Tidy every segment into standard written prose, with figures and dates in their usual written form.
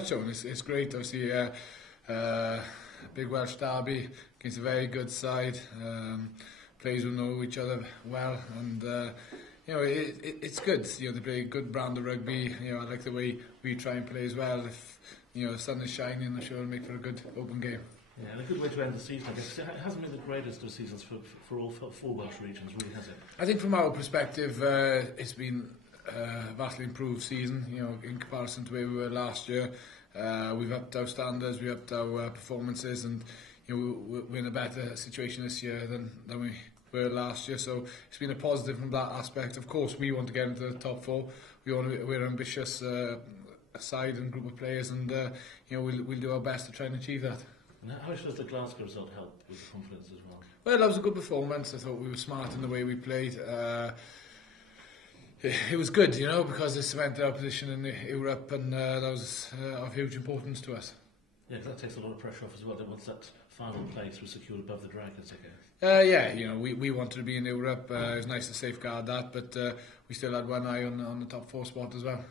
much so. And it's great to see big Welsh derby against a very good side. Players will know each other well, and it's good. They play a good brand of rugby. I like the way we try and play as well. If the sun is shining, I'm sure it'll make for a good open game. Yeah, and a good way to end the season. I guess it hasn't been the greatest of seasons for all four Welsh regions, really, has it? I think from our perspective, it's been a vastly improved season. In comparison to where we were last year, we've upped our standards, we've upped our performances, and we're in a better situation this year than we were last year. So it's been a positive from that aspect. Of course, we want to get into the top four. We're ambitious side and group of players, and we'll do our best to try and achieve that. And how much does the Glasgow result help with the confidence as well? Well, that was a good performance. I thought we were smart in the way we played. It was good, because it cemented our position in Europe, and that was of huge importance to us. Yeah, because that takes a lot of pressure off as well. Then once that final place was secured above the Dragons again. We wanted to be in Europe. It was nice to safeguard that, but we still had one eye on the top four spot as well.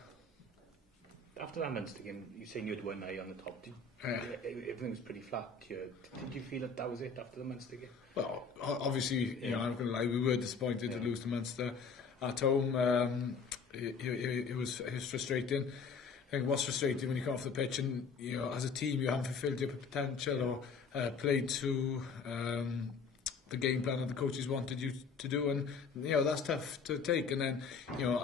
After that Munster game, you saying you had one eye on the top. Everything was pretty flat here. Did you feel that was it after the Munster game? Well, obviously, I'm not going to lie, we were disappointed to lose to Munster at home. It was frustrating. I think what's frustrating when you come off the pitch and as a team you haven't fulfilled your potential or played to the game plan that the coaches wanted you to do, and that's tough to take. And then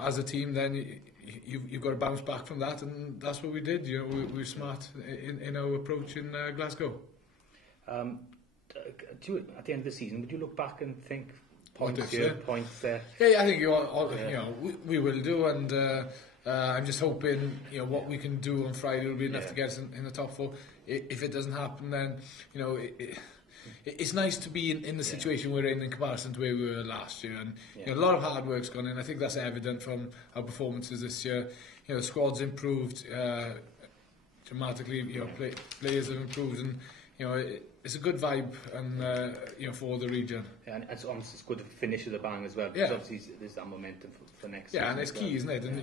as a team, then you've got to bounce back from that, and that's what we did. We were smart in our approach in Glasgow. At the end of the season, would you look back and think points here, points there? Yeah, I think we will do, and I'm just hoping what we can do on Friday will be enough to get us in the top four. If it doesn't happen, then it's nice to be in the situation we're in comparison to where we were last year, and a lot of hard work's gone in. I think that's evident from our performances this year. The squad's improved dramatically. Players have improved, and it's a good vibe and for the region. Yeah, and it's good to finish with a bang as well, because obviously there's that momentum for next season. Yeah, and it's key, isn't it? And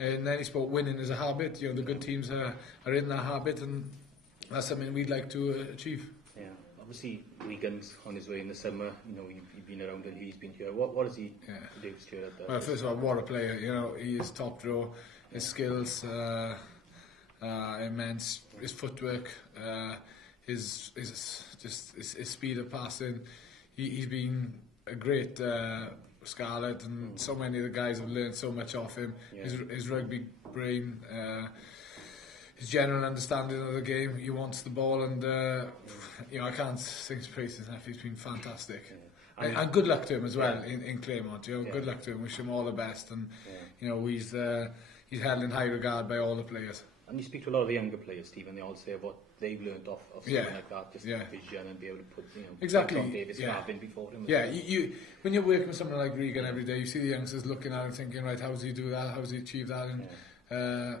in any sport, winning is a habit. The good teams are in that habit, and that's something we'd like to achieve. Yeah, obviously Regan's on his way in the summer. You've been around and he's been here. What does he do, Stuart? Well, first of all, what a player! He is top draw. His skills, immense. His footwork, his speed of passing. He's been a great Scarlet, and so many of the guys have learned so much off him. Yeah. His rugby brain, his general understanding of the game. He wants the ball, and I can't sing his praises enough. He's been fantastic. Yeah. And good luck to him as well in Claremont. Good luck to him. Wish him all the best, and he's held in high regard by all the players. And you speak to a lot of the younger players, Stephen. They all say what they've learned off something like that, just vision and be able to put exactly. John Davis in before him. Yeah, you when you're working with someone like Regan every day, you see the youngsters looking at him thinking, right, how does he do that? How does he achieve that? And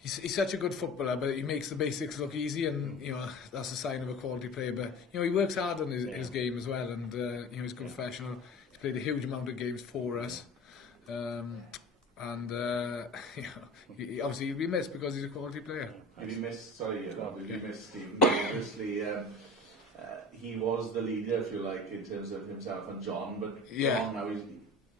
he's such a good footballer, but he makes the basics look easy, and that's a sign of a quality player. But he works hard on his game as well, and he's a good professional. He's played a huge amount of games for us. And obviously he'll be missed because he's a quality player. He'll be missed, Stephen. Obviously, he was the leader, if you like, in terms of himself and John, but John, now he's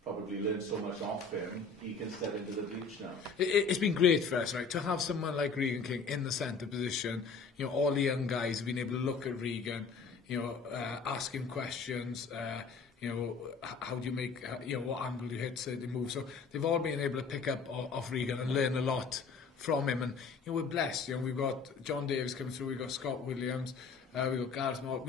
probably learned so much off him, he can step into the breach now. It's been great for us, right, to have someone like Regan King in the centre position. All the young guys have been able to look at Regan, ask him questions, how do you make, what angle do you hit certain moves. So they've all been able to pick up off Regan and learn a lot from him. And we're blessed. We've got John Davis coming through. We've got Scott Williams. We've got Gareth Moore.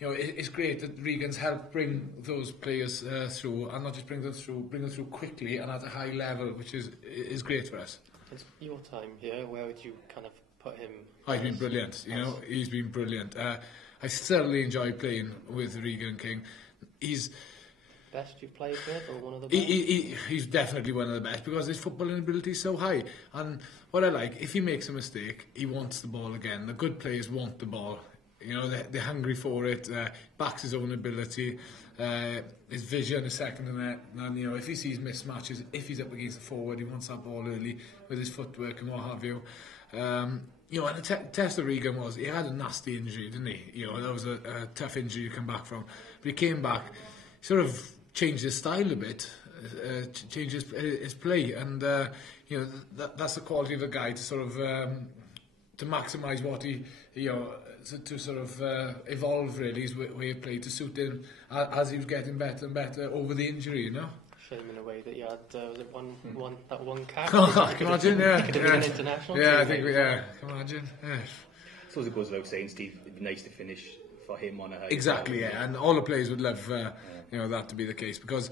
It's great that Regan's helped bring those players through, and not just bring them through quickly and at a high level, which is great for us. It's your time here. Where would you kind of put him? He's been brilliant. He's been brilliant. I thoroughly enjoy playing with Regan King. He's best you've played with, or one of the best? He's definitely one of the best, because his footballing ability is so high. And what I like, if he makes a mistake, he wants the ball again. The good players want the ball You know, they're hungry for it. Backs his own ability. His vision is second to that. And you know, if he sees mismatches, if he's up against the forward, he wants that ball early with his footwork and what have you. You know, and the test of Regan was he had a nasty injury, didn't he? You know, that was a tough injury to come back from. But he came back, sort of changed his style a bit, changed his play, and you know that's the quality of the guy to sort of to maximise what he, you know, to sort of evolve really his way of play to suit him as he was getting better and better over the injury, you know. Shame in a way that you had was it one cap? I can imagine, yeah. Could have been an international. Yeah, team, I think, maybe. yeah, I can imagine, yeah. I suppose it goes without saying, Steve, it'd be nice to finish for him on a high. Exactly, yeah, and all the players would love, you know, that to be the case because,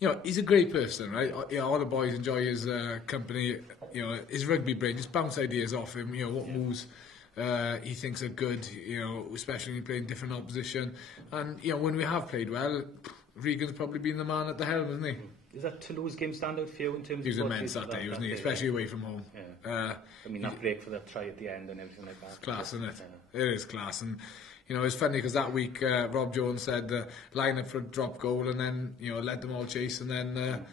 you know, he's a great person, right? You know, all the boys enjoy his company. You know, his rugby brain, just bounce ideas off him. You know, what moves he thinks are good. You know, especially when you play in different opposition. And you know, when we have played well, Regan's probably been the man at the helm, isn't he? Is that Toulouse game stand out for you in terms He was of what immense that day, wasn't he? day, Especially away from home. Yeah. I mean, that break for the try at the end and everything like that. Class, isn't it? Yeah. It is class. And you know, it's funny because that week Rob Jones said line up for a drop goal and then, you know, let them all chase and then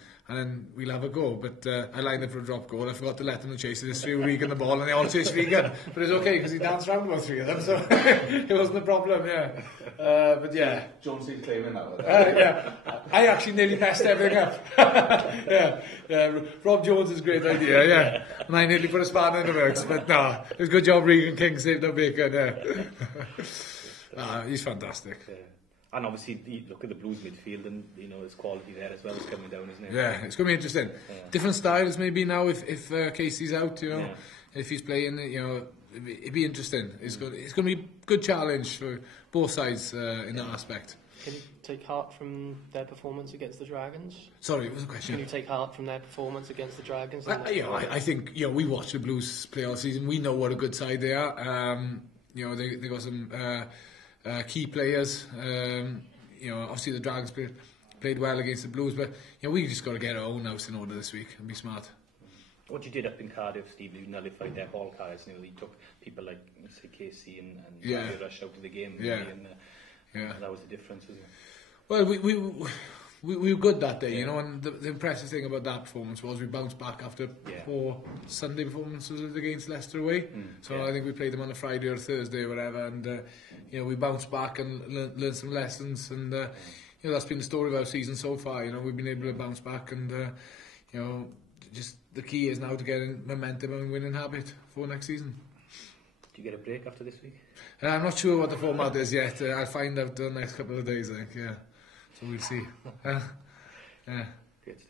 we'll have a go. But I lined up for a drop goal. I forgot to let them chase it. Just threw Regan the ball and they all chased Regan. But it's okay because he danced around about three of them, so it wasn't a problem, yeah. But yeah. Jonesy's claiming that. Yeah. I actually nearly messed everything up. yeah. Rob Jones is a great idea, yeah. And I nearly put a spanner in the works, but no. It was a good job Regan King saved no bacon, yeah. He's fantastic. Yeah. And obviously, you look at the Blues midfield, and you know there's quality there as well as coming down, isn't it? Yeah, it's going to be interesting. Yeah. Different styles maybe now if Casey's out, you know, Yeah. if he's playing, you know, it'd be interesting. It's going to be a good challenge for both sides in that aspect. Can you take heart from their performance against the Dragons? Sorry, what was the question? Can you take heart from their performance against the Dragons? I think, you know, we watch the Blues play all season. We know what a good side they are. You know, they got some key players. You know, obviously the Dragons played well against the Blues, but you know, we just got to get our own house in order this week and be smart. What you did up in Cardiff, Steve, you nullified their ball cards. You know, you took people like, say, Casey and Rush out of the game. Yeah. Really, and that was the difference, wasn't it? Well, we were good that day, you know, and the impressive thing about that performance was we bounced back after poor Sunday performances against Leicester away. So I think we played them on a Friday or Thursday or whatever, and you know, we bounced back and learned some lessons, and you know, that's been the story of our season so far. You know, we've been able to bounce back, and you know, just the key is now to get in momentum and winning habit for next season. Do you get a break after this week? I'm not sure what the format is yet. I'll find out the next couple of days, I think. Yeah, so we'll see. Yeah. Great stuff.